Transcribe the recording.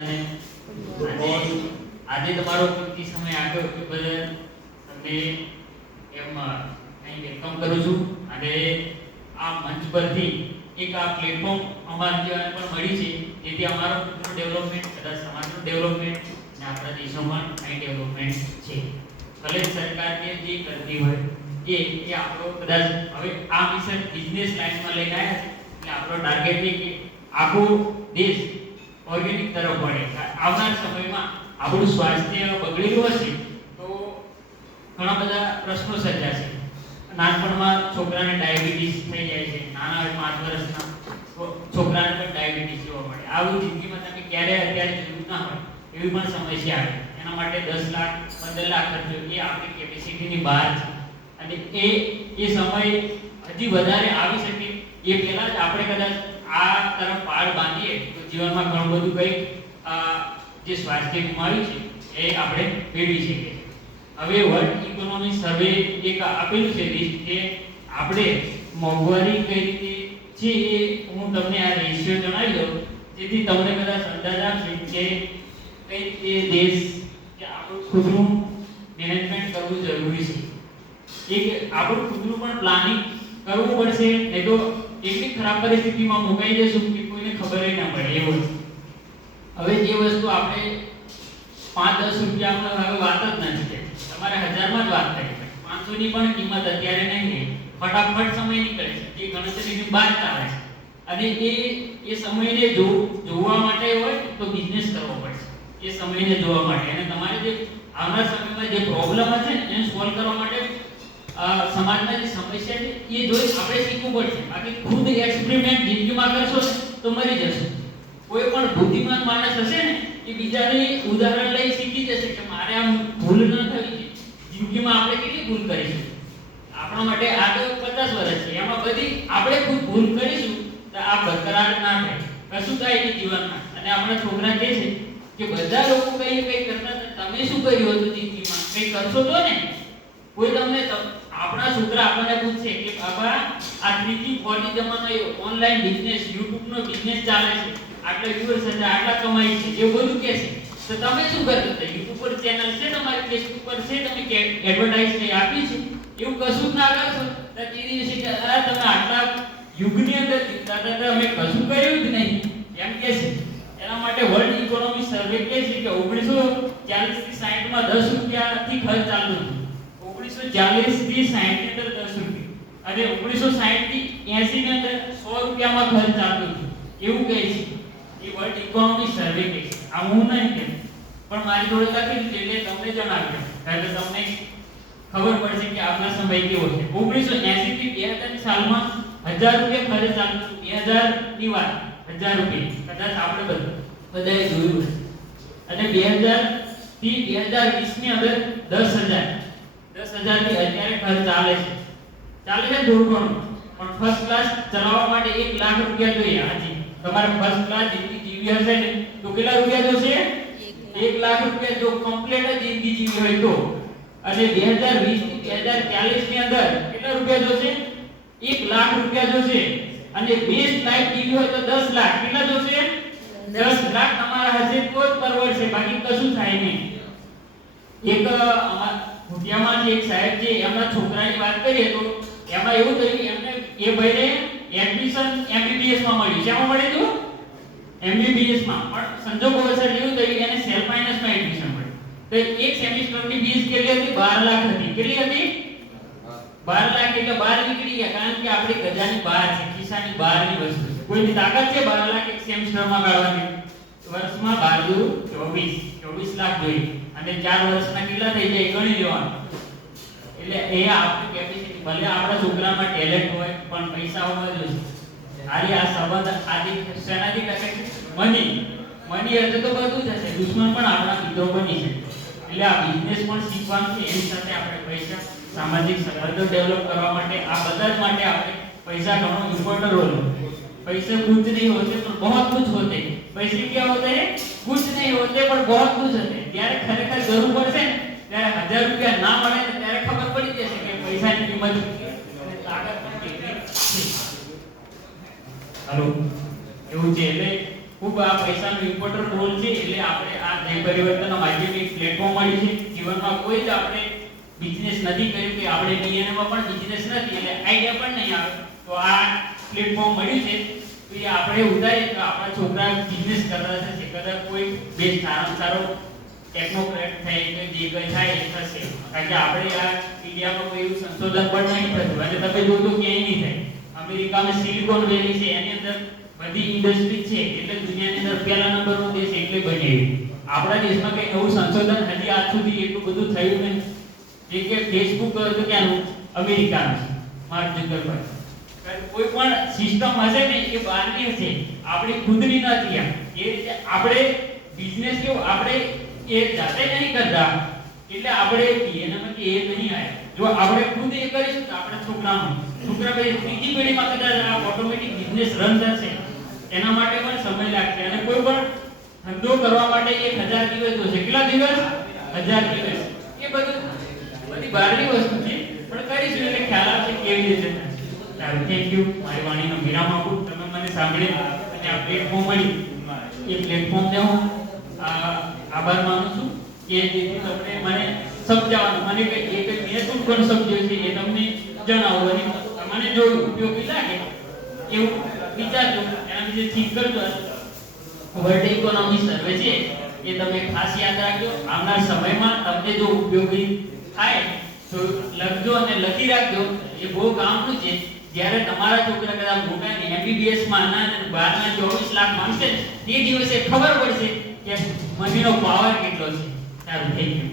અને આજે તમારો કિંમતી સમય આપ્યો એ બદલ તમને વેલકમ કરું છું. અને આ મંચ પરથી એક આ પ્લેટફોર્મ અમારા જેવાને પણ મળી છે, જેથી અમારો ડેવલપમેન્ટ, કદાચ સમાજનું ડેવલપમેન્ટ અને આપણા દેશોમાં કંઈ ડેવલપમેન્ટ છે. ભલે સરકાર જે કરતી હોય એ આપણો કદાચ હવે આ મિશન બિઝનેસ લાઈનમાં લઈને આવ્યા છે, એટલે આપણો ટાર્ગેટ છે કે આખો દેશ ઓર્ગેનિક તરફ વળે. આવનાર સમયમાં આપણું સ્વાસ્થ્ય બગડેલું હશે તો ઘણા બધા પ્રશ્નો સર્જાશે. નાનપણમાં છોકરાને ડાયાબિટીસ થઈ જાય છે, નાના 5 વર્ષના છોકરાને પણ ડાયાબિટીસ જોવા મળે. આવું જિંદગીમાં તમે ક્યારે અત્યારે જોયું ના હોય એવી પણ સમસ્યા આવે. એના માટે 10 લાખ 15 લાખ ખર્ચો એ આપણી કેપેસિટીની બહાર છે. અને એ સમય હજી વધારે આવી શકે એ પહેલા જ આપણે કદાચ આ તરફ પાળ બાંધીએ તો જીવનમાં ઘણું બધું કંઈક જે સ્વાસ્થ્ય ગુમાવ્યું છે એ આપણે મેળવી શકીએ. હવે વર્લ્ડ ઇકોનોમિક સર્વે એક આપેલું છે લિસ્ટ કે આપણે મોંઘવારી કઈ રીતે છે એ હું તમને આ રેશિયો જણાવી દઉં, જેથી તમને કદાચ અંદાજ આવશે કે કઈ એ દેશ કે આપણું ખુદનું મેનેજમેન્ટ કરવું જરૂરી છે. એક આપણું ખુદનું પણ પ્લાનિંગ કરવું પડશે, નહીં તો એટલી ખરાબ પરિસ્થિતિમાં મુકાઈ જશું કે કોઈને ખબર ના પડે એવું. હવે જે વસ્તુ આપણે 5-10 રૂપિયામાં હવે વાત જ નથી, તમારે 1000માં જ વાત કરી. 500 ની પણ કિંમત અત્યારે નહીં, ફટાફટ સમય નીકળે છે, એ ગણતરીની બહાર ચાલે છે. અને એ સમયને જોવા માટે હોય તો બિઝનેસ કરવો પડશે એ સમયને જોવા માટે. અને તમારે જે આવનાર સમયમાં જે પ્રોબ્લેમ હશે ને એને સોલ્વ કરવા માટે સમાજના જે સમસ્યા છે એ જોઈ આપણે શીખવું પડશે. બાકી ખુદ એક્સપેરિમેન્ટ જિંદગીમાં કરશો તો મરી જશો. કોઈ પણ બુદ્ધિમાન માણસ હશે ને એ બીજાની ઉદાહરણ લઈ શીખી જશે કે મારે આમ ભૂલ ન થવી જોઈએ. જિંદગીમાં આપણે કેટલી ભૂલ કરીશું, આપણા માટે આગળ 50 વર્ષ છે, એમાં બધી આપણે ખુદ ભૂલ કરીશું તો આ બરકરાર ના થાય, કશું થાય નહીં જીવનમાં. અને આપણા છોકરા કહે છે કે બધા લોકો કઈ કરતા હતા, તમે શું કર્યું હતું જિંદગીમાં, કઈ કરશો તો ને. કોઈ તમને આપણા છોકરા આપણને પૂછે કે બાબા આ 3G 4G જમાનો ઓનલાઈન બિઝનેસ, YouTube નો બિઝનેસ ચાલે છે, આટલા વ્યુઅર્સ છે, આટલા કમાઈ છે, એ બધું કહે છે. તો તમે શું કરતા હતા? YouTube પર ચેનલ છે તમારી, Facebook પર છે, તમે એડવર્ટાઇઝ કઈ આપી છે? એવું કશું જ ના કરશો તો તે દિવસે કે તમે આટલા યુગની અંદર જીવતા હતા, અમે કશું કર્યું જ નહીં એમ કહે છે. એના માટે વર્લ્ડ ઇકોનોમિક સર્વે કહે છે કે 1940 થી 60 માં 10 રૂપિયાથી ખર્ચ ચાલુ હતું. 1940 થી 60 ની અંદર 10 રૂપિયા અને 1960 થી 80 ની અંદર 100 રૂપિયામાં ખર્ચ ચાલતું હતું એવું કહે છે. એ વર્લ્ડ ઇકોનોમિક સર્વે કહે છે. આ હું નહીં કહે, પણ મારી જોડે લખેલું છે એટલે તમને જણાવ્યું, એટલે તમને ખબર પડશે કે આપણા સમય કેવો છે. 1980 થી 2000 ની સાલમાં 1000 રૂપિયા ખર્ચ ચાલતું હતું. 2000 ની વાત 1000 રૂપિયા કદાચ આપણે બધાએ જોયું હશે. અને 2000 થી 2020 ની અંદર 10,000 થી અત્યારે ખર્ચ ચાલે છે થોડું ઘણું. પણ ફર્સ્ટ ક્લાસ ચલાવવા માટે 1 લાખ રૂપિયા જોઈએ. હાજી, તમારે ફર્સ્ટ ક્લાસ જિંદગી જીવી હશે ને તો કેટલા રૂપિયા જોશે? 1 લાખ રૂપિયા જો કમ્પ્લીટ જિંદગી જીવી હોય તો. અને 2020 થી 2040 ની અંદર કેટલા રૂપિયા જોશે? 1 લાખ રૂપિયા જોશે. અને બેસ્ટ લાઈફ જીવી હોય તો 10 લાખ. કેટલા જોશે? 10 લાખ તમારા હશે તો જ પરવડશે, બાકી કશું થાય નહીં. એક ભુટિયામાં એક સાહેબ છે, એમના છોકરાની વાત કરીએ તો એમાં એવું થયું એમને એ ભાઈને એડમિશન MBBS માં મળ્યું. શેમાં મળ્યું? MBBS માં. પણ સંજોગોવશ એવું થયું એને સેલ્ફ ફાઇનાન્સ માં એડમિશન મળ્યું. તો એક સેમેસ્ટરની ફીસ કેટલી હતી? 12 લાખ હતી. કેટલી હતી? 12 લાખ. એટલે 12 નીકળી ગયા, કારણ કે આપણી ગજાની બહાર છે, ખિસ્સાની બહારની વસ્તુ છે. કોઈની તાકાત છે 12 લાખ એક સેમેસ્ટરમાં ગાળવાની? વર્ષમાં 24 લાખ જોઈએ. અને 4 વર્ષના કેટલા થઈ જાય ગણી લેવાનું. એટલે એ આપણી કેપેસિટી, ભલે આપણા છોકરામાં ટેલેન્ટ હોય પણ પૈસા હોવા જોઈએ. આ સંબંધ આદિ શેનાથી ટકે છે? મની હશે તો બધું જ હશે. દુશ્મન પણ આપણા મિત્રો બની છે. એટલે આ બિઝનેસ પણ શીખવાનું છે, એની સાથે આપણે પૈસા, સામાજિક સંબંધો ડેવલપ કરવા માટે, આ બધા જ માટે આપણે પૈસા ઘણો ઇમ્પોર્ટન્ટ રોલ है. पैसे कुछ नहीं होते पर बहुत कुछ होते हैं. पैसे क्या होते हैं? कुछ नहीं होते पर बहुत कुछ होते हैं. ત્યારે ખરેખર જરૂર પડશે ને ત્યારે 1000 રૂપિયા ના મળે ને ત્યારે ખબર પડી જશે કે પૈસાની કિંમત અને તાકાત કેટલી છે. હાલો, એવું છે. એટલે ખૂબ આ પૈસાનો ઇમ્પોર્ટન્ટ રોલ છે. એટલે આપણે આ જય પરિવર્તનના માધ્યમથી એક પ્લેટફોર્મ મળ્યું છે. જીવનમાં કોઈ જ આપણે બિઝનેસ નથી કર્યું કે આપણે ડીએનએમાં પણ બિઝનેસ નથી એટલે આઈડિયા પણ નહીં આવે તો આ પ્લેટફોર્મ મળ્યું છે તો એ આપણે ઉતારીએ તો આપણા છોકરા બિઝનેસ કરતા થશે. કદાચ કોઈ બે સારામાં સારો ટેકનોક્રેટ થાય કે જે કંઈ થાય એ થશે. કારણ કે આપણે આ ઇન્ડિયામાં કોઈ એવું સંશોધન પણ નહીં થતું અને તમે જો તો ક્યાંય નહીં થાય. અમેરિકામાં સિલિકોન વેલી છે એની અંદર બધી ઇન્ડસ્ટ્રી છે એટલે દુનિયાની અંદર પહેલા નંબરનો દેશ એટલે બન્યો. આપણા દેશમાં કઈ નવું સંશોધન હજી આજ સુધી એટલું બધું થયું નહીં. જે કે ફેસબુક તો ક્યાંનું અમેરિકાનું છે, માર્ક ઝુકરબર્ગ. કોઈ પણ સિસ્ટમ હશે ને એ બહારની હશે, આપણી ખુદની નથી. એ રીતે આપણે બિઝનેસ કેવું આપણે એ જાતે નહીં કરતા એટલે આપણે ડીએનએમાંથી એ નહીં આવે. જો આપણે ખુદ એ કરીશું તો આપણે છોકરા પછી ત્રીજી પેઢીમાં કદાચ આ ઓટોમેટિક બિઝનેસ રન થશે. એના માટે પણ સમય લાગશે અને કોઈ પણ ધંધો કરવા માટે 1000 દિવસ જોશે. કેટલા દિવસ? 1000 દિવસ. એ બધી બહારની વસ્તુ છે પણ કરીશું એટલે ખ્યાલ આવશે કેવી રીતે થશે. સારું, થેન્ક યુ. મારી વાણીનો વિરામ આપું. તમે મને સાંભળી અને આ પ્લેટફોર્મ મળી એ પ્લેટફોર્મને હું આભાર માનું છું કે જેથી તમને મને સમજાવવાનું મને કંઈ એ કંઈ મેં શું પણ સમજ્યું છે એ તમને જણાવો અને મને જો ઉપયોગી લાગે એવું વિચારજો, એના વિશે થિંક કરજો. વર્લ્ડ ઇકોનોમી સર્વે છે એ તમે ખાસ યાદ રાખજો. આવનાર સમયમાં તમને જો ઉપયોગી થાય તો લખજો અને લખી રાખજો. એ બહુ કામનું છે. જ્યારે તમારા છોકરા કદાચ મોટા ને એમબીબીએસ માં ના 12 લાખ માંગશે તે દિવસે ખબર પડશે કે મનીનો પાવર કેટલો છે. સારું, થેન્ક યુ.